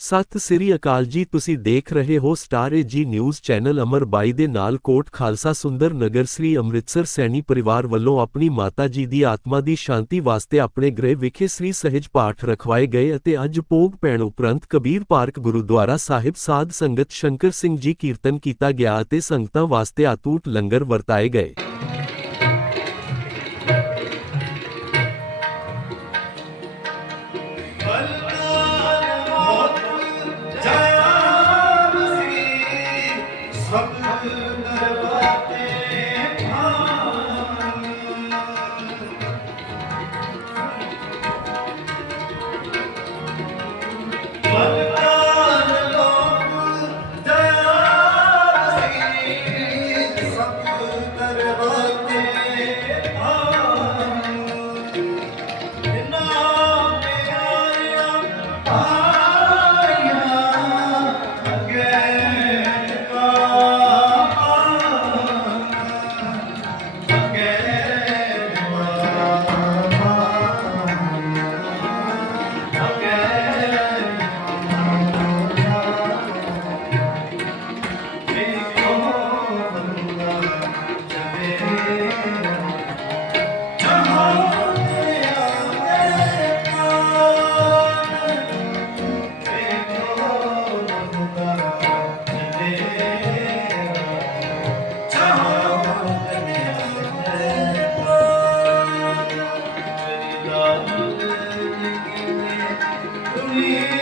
ਸਤਿ ਸ੍ਰੀ ਅਕਾਲ ਜੀ, ਤੁਸੀਂ ਦੇਖ ਰਹੇ ਹੋ star AG news channel Amar ਬਾਈ ਦੇ ਨਾਲ ਕੋਟ ਖਾਲਸਾ ਸੁੰਦਰ ਨਗਰ ਸ੍ਰੀ ਅੰਮ੍ਰਿਤਸਰ ਸੈਣੀ ਪਰਿਵਾਰ ਵੱਲੋਂ ਆਪਣੀ ਮਾਤਾ ਜੀ ਦੀ ਆਤਮਾ ਦੀ ਸ਼ਾਂਤੀ ਵਾਸਤੇ ਆਪਣੇ ਗ੍ਰਹਿ ਵਿਖੇ ਸ੍ਰੀ ਸਹਿਜ ਪਾਠ ਰਖਵਾਏ ਗਏ ਅਤੇ ਅੱਜ ਭੋਗ ਪੈਣ ਉਪਰੰਤ ਕਬੀਰ ਪਾਰਕ ਗੁਰਦੁਆਰਾ ਸਾਹਿਬ ਸਾਧ ਸੰਗਤ ਸ਼ੰਕਰ ਸਿੰਘ ਜੀ ਕੀਰਤਨ ਕੀਤਾ ਗਿਆ ਅਤੇ ਸੰਗਤਾਂ ਵਾਸਤੇ ਆਤੂਟ ਲੰਗਰ ਵਰਤਾਏ ਗਏ। ਸਭ ਦਰਬਾਤੇ ਸੰਤ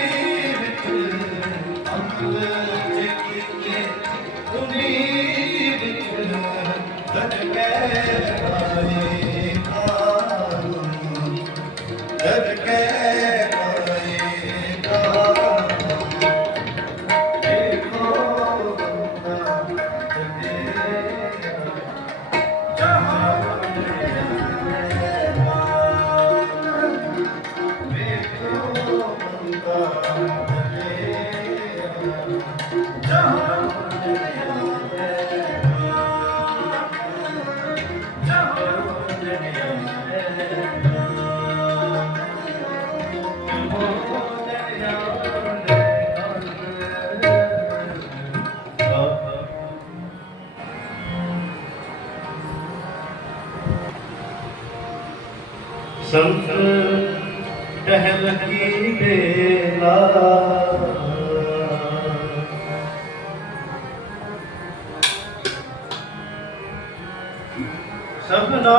ਸਭਨਾ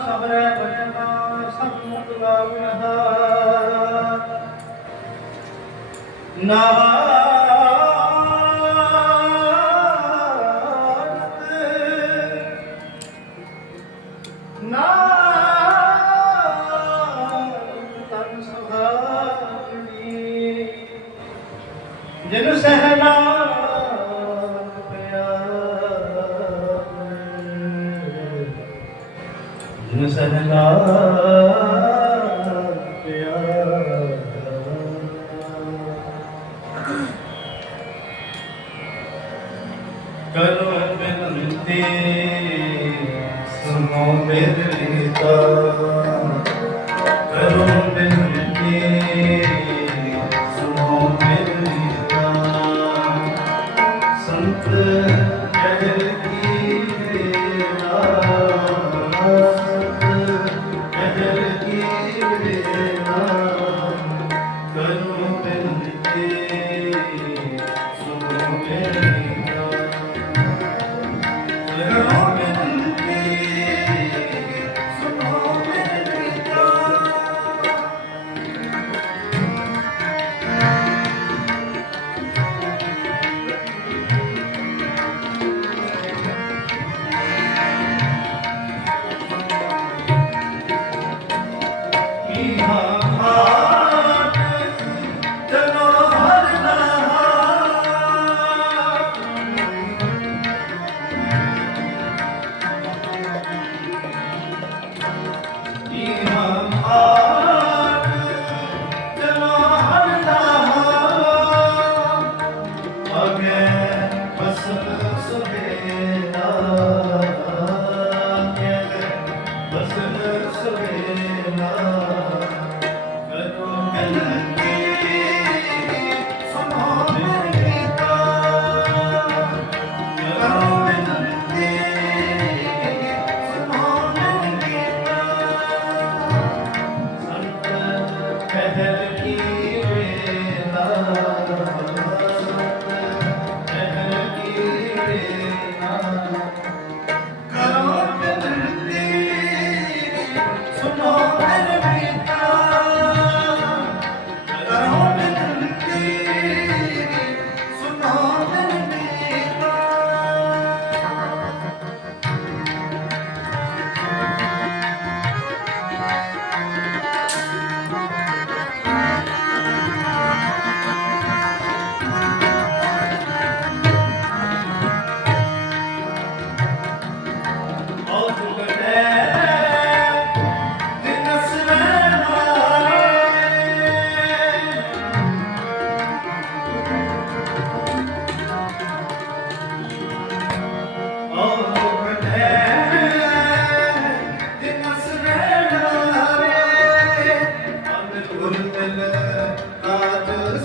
ਸਬਰੈ ਬਚਨਾ ਸਭ ਮੁਖ ਲਾਵਿਆ ਨਾਮ ਜਿਨ ਸਹਿਨਾ ਕਰੋ ਬੇਨਤੀ ਸੁਨੋ ਮੇਰੀ ਤਾ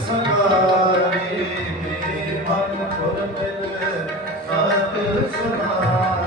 ਸਮਾਰੇ ਮੇ ਮਨ ਫੁਰਮਿਲ ਸਤ ਸਮਾਰੇ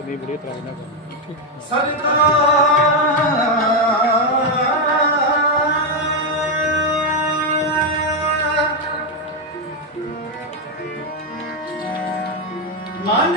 ਨਹੀਂ ਵੀਡੀਓ ਤਰ੍ਹਾਂ ਨਾ ਕਰ ਸਰਦਾਰ ਮਨ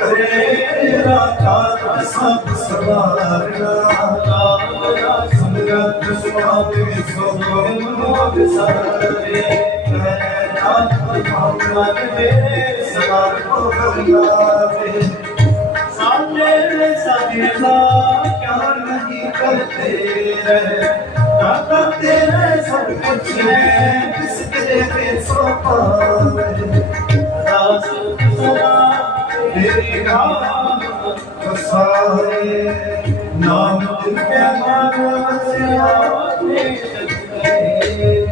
ਕਰੇ ਰਾਤਾ ਸਭ ਸਵਾਰਨਾ ਸਮਰਤ ਸੁਆਮੀ ਸੋਹਣ ਮੋਦ ਸਾਰੇ ਰਾਤ ਭਾਵਨਾ ਦੇ ਸਵਾਰ ਕੋ ਗਾਵੇ ਸਾਡੇ ਸਾਡੇ ਦਾ ਕਿਆ ਨਹੀਂ ਕਰਤੇ ਰਹਿ ਰਾਤਾ ਤੇਰੇ ਸਭ ਕੁਝ ਹੈ ਕਿਸ ਤੇਰੇ ਸੋਪਾ ਰਾਸ ਸਦਾ ਬਿਨਾ ਵਸਾਏ ਨਾਨਕ ਪਿਆਰਾ ਸਿਆਣੇ ਲਗੇ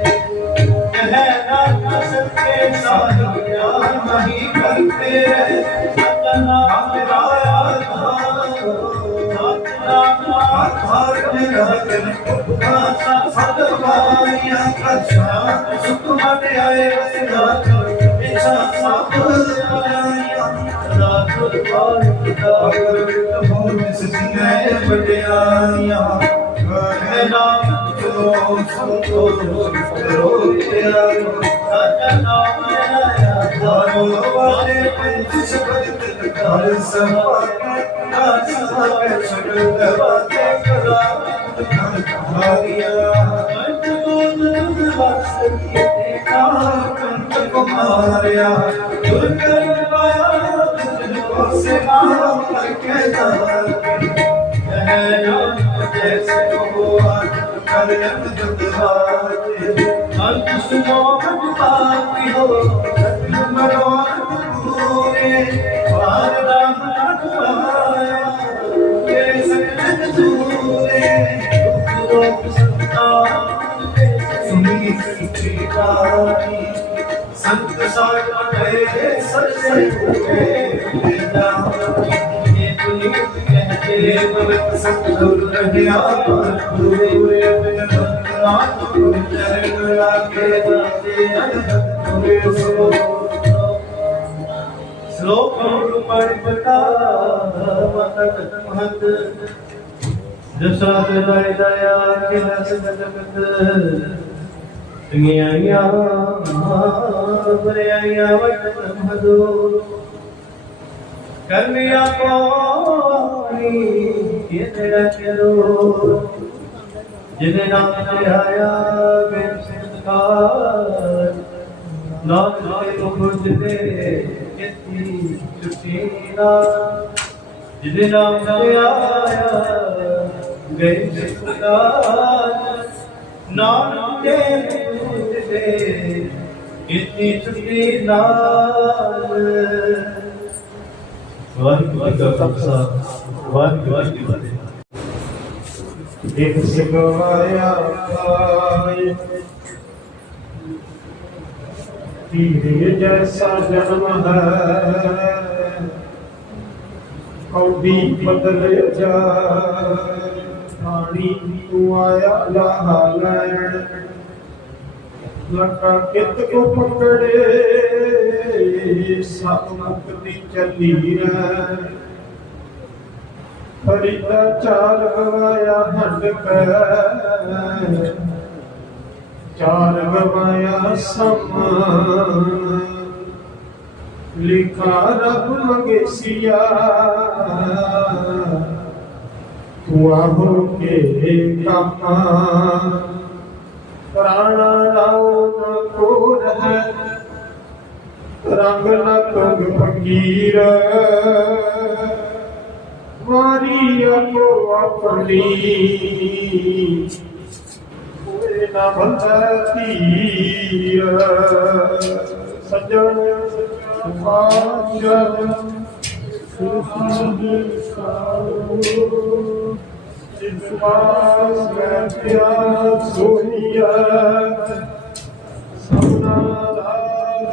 ਕਹਿ ਨਾ ਸਕੇ ਸਾਹਿਬ ਨਾਮ ਨਹੀਂ ਕਰਤੇ ਰਹਿ ਸਤਨਾਮ ਰਾਇਆ ਸਤਨਾਮ ਆਧਾਰ ਮੇਰਾ ਜਨ ਭੁਖਾ ਸਤ ਵਾਇਆ ਕਛਾ ਸੁਖ ਮਨ ਆਏ ਵਸਨਾ ਇਛਾ ਸਭ ਆਏ قربان خدا رو تو قوم سے سینے بڑےیاں وہ نہ تو صندوق رو رویا سچ نہ نہ روتے پنج شبد تکار س پاک نا ਤੁਝ ਕੋ ਸੇਵਾ ਕਰਕੇ ਜਾ ਹੈ ਨਾਮ ਜੈਸੇ ਹੋਆ ਕਰਮ ਜੁਗਾਤੇ ਅੰਤ ਸੁਮੋਹਨ ਪਾਤੀ ਹੋ ਸਤਿ ਮਨੋਰਥ ਪੂਰੇ ਵਾਰ ਰਾਮ ਨਾਇਆ ਇਹ ਸਗਲ ਜੂਰੇ ਦੁਖ ਰੋਗ ਸੰਤਾ ਸੁਣੀ ਸਿੱਖੀ ਕਾਰੀ ਸੰਤ ਸਾਧ ਹੈ ਸਰ ਸੇ ਹੋਏ ਦੇਦਾ ਇਹ ਤੁਨੀ ਕਹਤੇ ਬਵਤ ਸਤਿਗੁਰ ਰਹਿਆ ਗੁਰੂ ਰੇ ਬਿਨ ਗੁਰੂ ਚਰਨ ਲਾਗੇ ਦਾਤੇ ਅਨੰਦ ਸੋ ਸ਼ਲੋਕ ਗੁਰੂ ਪੜ ਪਟਾ ਮਤਕ ਮਹਤ ਜਸਾ ਤੇ ਦਾਇ ਦਇਆ ਕਿ ਨਸ ਜਗਤ ਦੁਨੀਆਇਆ ਬਰਿਆਇਆ ਵਟ ਮਹਦੋ ਕਰਮਿਆ ਕੋਨੀ ਇਹ ਕਰੋ ਜਿਹਦੇ ਨਾਮ ਤੇ ਆਇਆ ਬੇਨ ਸਿੱਧਕਾਰ ਨਾਮ ਤੇ ਮੁਖ ਜਿਹਦੇ ਕਿਤੀ ਛੁੱਟੀ ਨਾ। ਜਿਹਦੇ ਨਾਮ ਤੇ ਆਇਆ ਗਏ ਸਿੱਧਕਾਰ ਨਾਮ ਤੇ ਮੁਖ ਜਿਹਦੇ ਕਿਤੀ ਛੁੱਟੀ ਨਾਲ ਵਾਹਿਗੁਰੂ ਜੀ ਕਾ ਖਾਲਸਾ ਵਾਹਿਗੁਰੂ ਜੀ ਕੀ ਫਤਿਹ ਇਕ ਸਿਗਵਾਇਆ ਪਾਏ ਤੀਰੇ ਜੈਸਾ ਜਨਮ ਹੈ ਕੌਡੀ ਬਦਲ ਜਾ ਪਾਣੀ ਤੂੰ ਆਇਆ ਮੁਕਤੀ ਚੱਲੀ ਰਹਿ ਫਰੀਦਾ ਚਾਰ ਗਵਾਇਆ ਹੰਡ ਪੈ ਚਾਰ ਗਵਾਇਆ ਸਮ ਲਿਖਾ ਰਬ ਮਗੇਸੀਆ ਤੂੰ ਆਹੋ ਕੇ ਕਾਮਾ ਪ੍ਰਾਣਾ ਰਾਉ ਨ ਕੋਰ ਹੈ ਰੰਗ ਨਾ ਤੁੰਗ ਫਕੀਰ। ਵਾਰੀ ਆਪੋ ਆਪਣੀ ਕੋਈ ਨਾ ਬੰਦਾ ਧੀਰ। ਸੱਜਣ ਪਾਸ਼ਾ ਸੁਖੀ ਸਾਰੋ। ਜਿਸ ਪਾਸ ਮੈਂ ਪਿਆ ਸੋਹੀਆ ਸਭਨਾ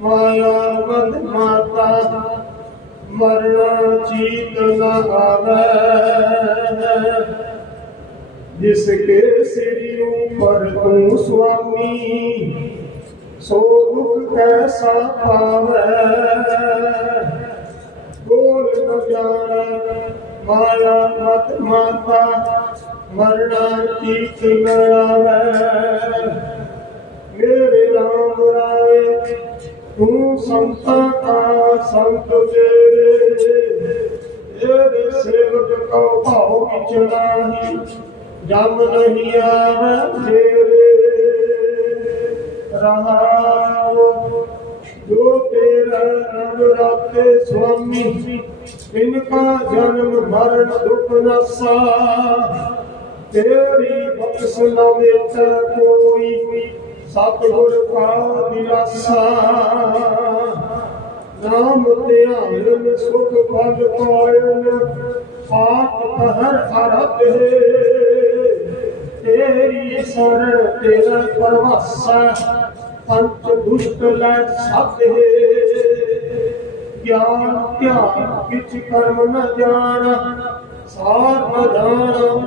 ਮਾਇਆ ਮਦ ਮਾਤਾ, ਮਰਨਾ ਚੀਤ ਨ ਆਵੈ। ਜਿਸ ਕੇ ਸਿਰ ਉਪਰ ਤੂੰ ਸੁਆਮੀ, ਸੋ ਦੁਖ ਕੈਸਾ ਪਾਵੈ। ਬੋਲ ਨ ਜਾਣਾ, ਮਾਇਆ ਮਤ ਮਾਤਾ, ਮਰਨਾ ਚੀਤ ਨ ਆਵੈ। ਮੇਰੇ ਰਾਮ ਰਾਏ ਤੂੰ ਸੰਤਾਂ ਕਾ ਸੰਤ ਤੇਰੇ। ਤੇਰੇ ਸੇਵਕ ਕੋ ਭਾਉ ਵਿੱਚ ਨਾਹੀ, ਜਮ ਨਹੀਂ ਆਵੈ ਤੇਰੇ। ਰਹਾਉ, ਜੋ ਤੇਰਾ ਰਬ ਰਾਤੇ ਸੁਆਮੀ ਇਨਕਾ ਜਨਮ ਮਰਨ ਦੁਖ ਨਸਾ। ਤੇਰੀ ਬਖਸ਼ ਨਾ ਮੇਟ ਕੋਈ ਸਤਿਗੁਰ ਕਾ ਦਿਲਾਸਾ ਨਾਮ ਧਿਆਨ ਸੁਖ ਭਗ ਪਾਇਨ ਆਪ ਹਰ ਹਰਤ ਹੈ। ਤੇਰੀ ਸਰ ਤੇਰਾ ਪਰਵਾਸਾ ਪੰਚ ਦੁਸ਼ਟ ਲੈ ਸਾਧੇ ਗਿਆਨ ਧਿਆਨ ਕਿਛ ਕਰਮ ਨ ਜਾਣ ਸਾਰ ਬਧਾਨ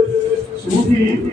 ਸੁਹੀ